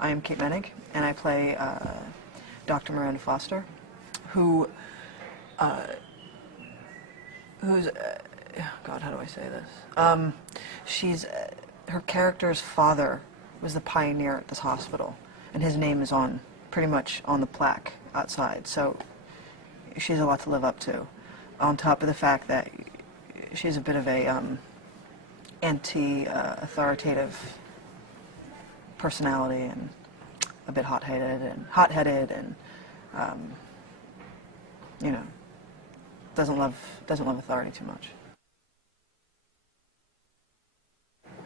I am Kate Moennig, and I play Dr. Miranda Foster, who's God, how do I say this? She's her character's father was the pioneer at this hospital, and his name is on pretty much on the plaque outside. So she has a lot to live up to. On top of the fact that she's a bit of a anti-authoritative personality and a bit hot-headed and you know, doesn't love authority too much.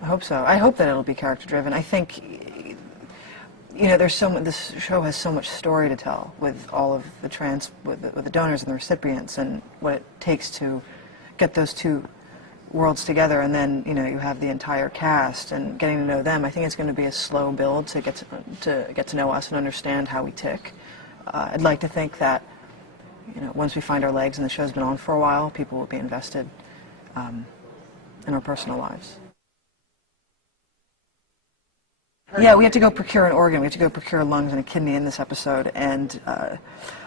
I hope so. I hope that it'll be character-driven. I think, you know, there's this show has so much story to tell with all of the with the donors and the recipients, and what it takes to get those two worlds together, and then, you know, you have the entire cast and getting to know them. I think it's going to be a slow build to get to know us and understand how we tick. I'd like to think that, you know, once we find our legs and the show's been on for a while, people will be invested in our personal lives. Yeah, we have to go procure an organ. We have to go procure lungs and a kidney in this episode, and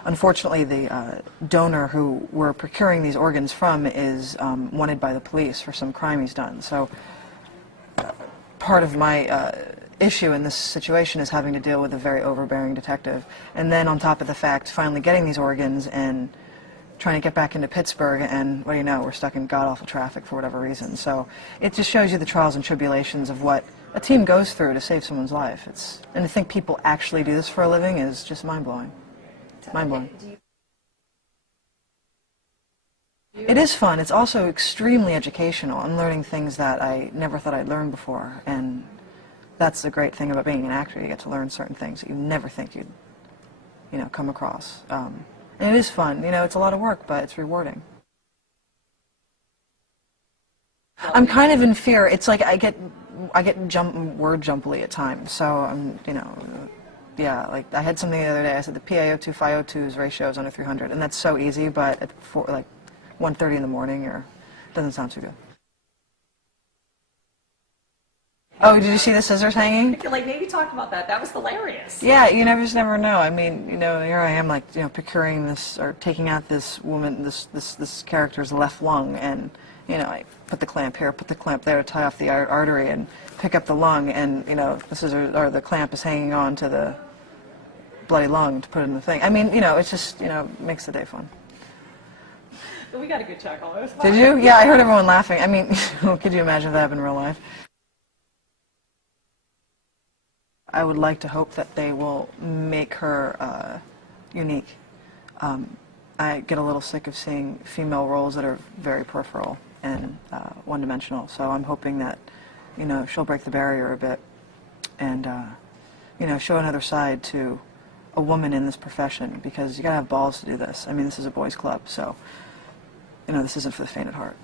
unfortunately the donor who we're procuring these organs from is wanted by the police for some crime he's done. So part of my issue in this situation is having to deal with a very overbearing detective, and then on top of the fact, finally getting these organs and trying to get back into Pittsburgh, and what do you know, we're stuck in god-awful traffic for whatever reason. So it just shows you the trials and tribulations of what a team goes through to save someone's life. And to think people actually do this for a living is just mind-blowing. Mind-blowing. It is fun. It's also extremely educational. I'm learning things that I never thought I'd learn before, and that's the great thing about being an actor. You get to learn certain things that you never think you'd, you know, come across. And it is fun. You know, it's a lot of work, but it's rewarding. I'm kind of in fear. It's like I get word jumbly at times. So I'm, you know, yeah. Like I had something the other day. I said the PaO2 FiO2's ratio is under 300, and that's so easy. But at like 1:30 in the morning, or it doesn't sound too good. Oh, did you see the scissors hanging? Like, maybe talk about that. That was hilarious. Yeah, you just never know. I mean, you know, here I am, like, you know, procuring this or taking out this woman, this character's left lung, and you know, I put the clamp here, put the clamp there to tie off the artery, and pick up the lung, and you know, the scissors or the clamp is hanging on to the bloody lung to put it in the thing. I mean, you know, it's just, you know, makes the day fun. We got a good chuckle. It was fun. Did you? Yeah, I heard everyone laughing. I mean, could you imagine if that happened in real life? I would like to hope that they will make her unique. I get a little sick of seeing female roles that are very peripheral and one-dimensional. So I'm hoping that, you know, she'll break the barrier a bit and, you know, show another side to a woman in this profession, because you gotta have balls to do this. I mean, this is a boys' club, so, you know, this isn't for the faint at heart.